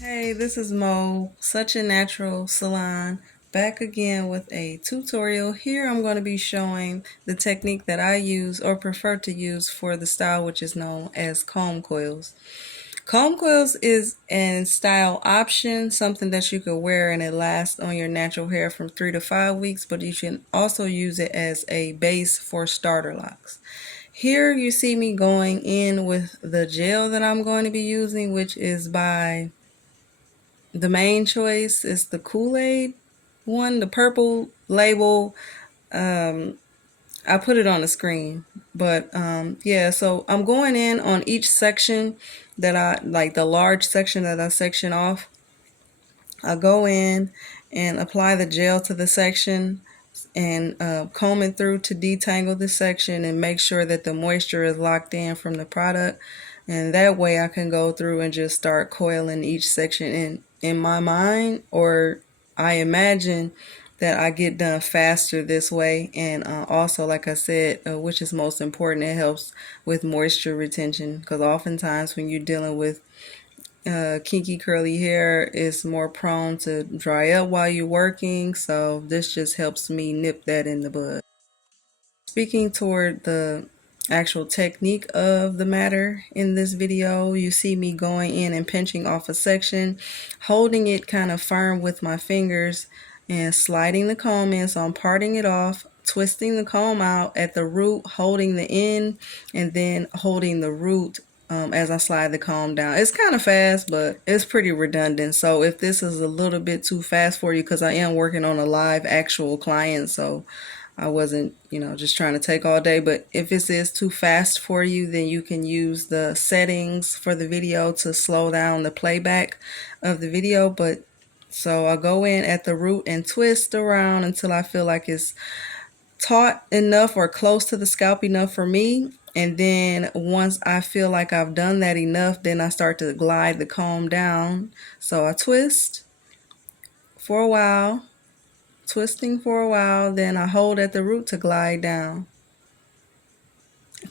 Hey, this is Mo, Such a Natural Salon, back again with a tutorial. Here I'm going to be showing the technique that I use or prefer to use for the style which is known as comb coils. Comb coils is an style option, something that you could wear and it lasts on your natural hair from 3 to 5 weeks, but you can also use it as a base for starter locks. Here you see me going in with the gel that I'm going to be using, which is by the main choice is the Kool-Aid one, the purple label. I put it on the screen, but yeah, so I'm going in on each section that I like, the large section that I section off. I go in and apply the gel to the section and comb it through to detangle the section and make sure that the moisture is locked in from the product, and that way I can go through and just start coiling each section in my mind, or I imagine that I get done faster this way. And also, like I said, which is most important, it helps with moisture retention, because oftentimes when you're dealing with kinky curly hair is more prone to dry up while you're working, so this just helps me nip that in the bud. Speaking toward the actual technique of the matter in this video, you see me going in and pinching off a section, holding it kind of firm with my fingers and sliding the comb in. So I'm parting it off, twisting the comb out at the root, holding the end, and then holding the root as I slide the comb down. It's kind of fast, but it's pretty redundant. So if this is a little bit too fast for you, because I am working on a live actual client, so I wasn't, just trying to take all day. But if this is too fast for you, then you can use the settings for the video to slow down the playback of the video. But so I go in at the root and twist around until I feel like it's taut enough or close to the scalp enough for me. And then once I feel like I've done that enough, then I start to glide the comb down. So I twist for a while, twisting for a while, then I hold at the root to glide down.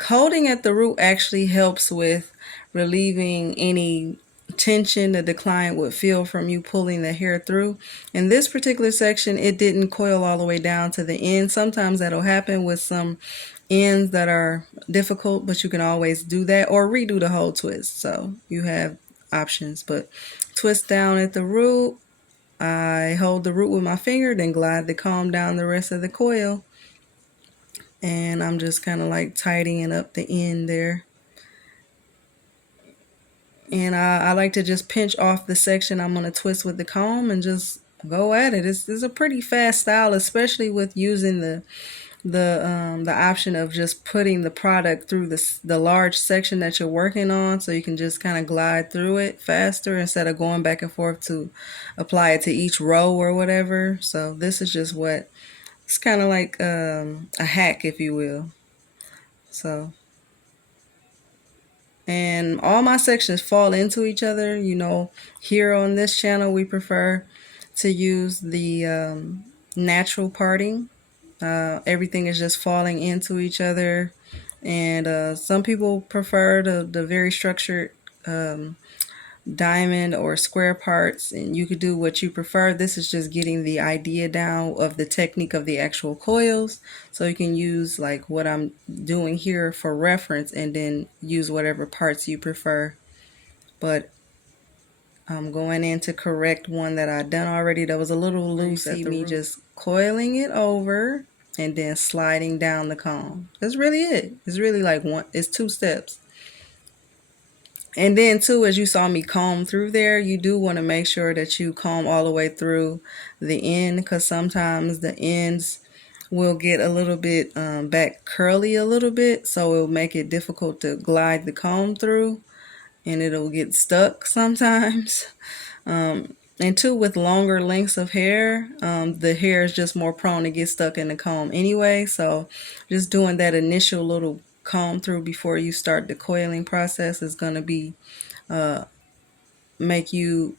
Holding at the root actually helps with relieving any tension that the client would feel from you pulling the hair through. In this particular section, it didn't coil all the way down to the end. Sometimes that'll happen with some ends that are difficult, but you can always do that or redo the whole twist. So you have options, but twist down at the root. I hold the root with my finger, then glide the comb down the rest of the coil. And I'm just kind of like tidying up the end there. And I like to just pinch off the section I'm going to twist with the comb and just go at it. It's a pretty fast style, especially with using the option of just putting the product through the large section that you're working on, so you can just kind of glide through it faster instead of going back and forth to apply it to each row or whatever. So this is just what it's kind of like a hack, if you will. So, and all my sections fall into each other. Here on this channel we prefer to use the natural parting. Everything is just falling into each other, and some people prefer the very structured diamond or square parts, and you could do what you prefer. This is just getting the idea down of the technique of the actual coils, so you can use like what I'm doing here for reference and then use whatever parts you prefer. But I'm going in to correct one that I done already that was a little loose. You see me just coiling it over and then sliding down the comb. That's really it. It's really like it's 2 steps. And then too, as you saw me comb through there, you do want to make sure that you comb all the way through the end, because sometimes the ends will get a little bit back curly a little bit, so it'll make it difficult to glide the comb through, and it'll get stuck sometimes. And two, with longer lengths of hair, the hair is just more prone to get stuck in the comb anyway. So just doing that initial little comb through before you start the coiling process is going to be make it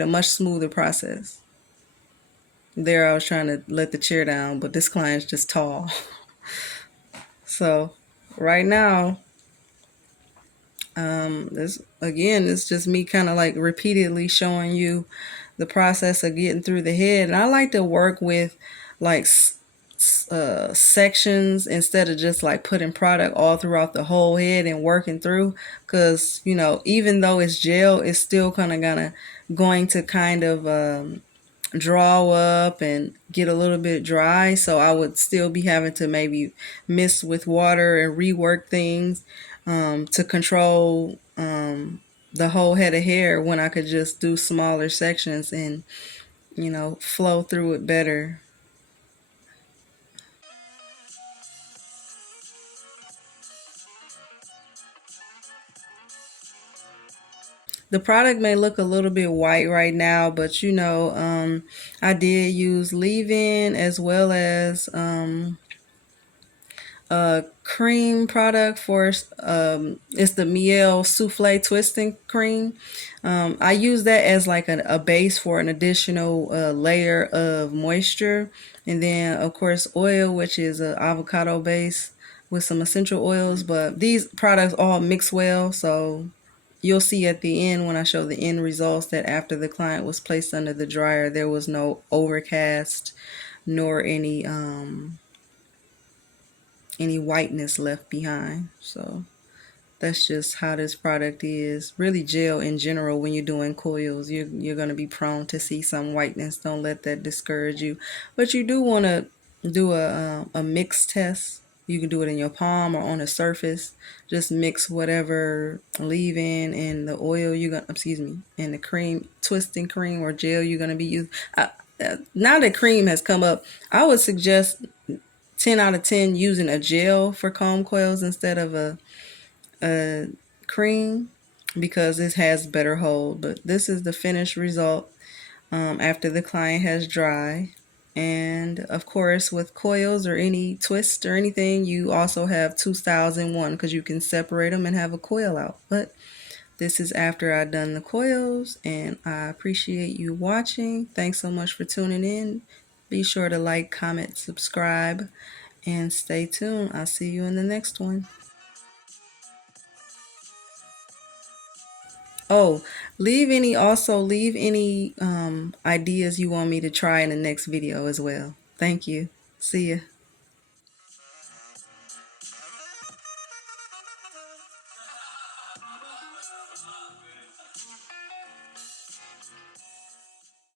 a much smoother process. There I was trying to let the chair down, but this client's just tall. So right now This again, it's just me kind of like repeatedly showing you the process of getting through the head. And I like to work with like sections instead of just like putting product all throughout the whole head and working through. Because, you know, even though it's gel, it's still kind of going to kind of draw up and get a little bit dry. So I would still be having to maybe mix with water and rework things to control the whole head of hair when I could just do smaller sections and, you know, flow through it better. The product may look a little bit white right now, but you know, I did use leave-in as well as a cream product for it's the Miel Souffle Twisting Cream. I use that as like a base for an additional layer of moisture, and then of course oil, which is an avocado base with some essential oils. But these products all mix well, so you'll see at the end when I show the end results that after the client was placed under the dryer, there was no overcast nor any whiteness left behind. So that's just how this product is. Really, gel in general, when you're doing coils, you're going to be prone to see some whiteness. Don't let that discourage you. But you do want to do a mix test. You can do it in your palm or on a surface. Just mix whatever leave-in and the oil you're gonna, excuse me, and the cream, twisting cream or gel you're gonna be using. Now that cream has come up, I would suggest 10 out of 10 using a gel for comb coils instead of a cream because it has better hold. But this is the finished result after the client has dry. And of course, with coils or any twist or anything, you also have two styles in one because you can separate them and have a coil out. But this is after I've done the coils, and I appreciate you watching. Thanks so much for tuning in. Be sure to like, comment, subscribe, and stay tuned. I'll see you in the next one. Oh, leave any ideas you want me to try in the next video as well. Thank you. See ya.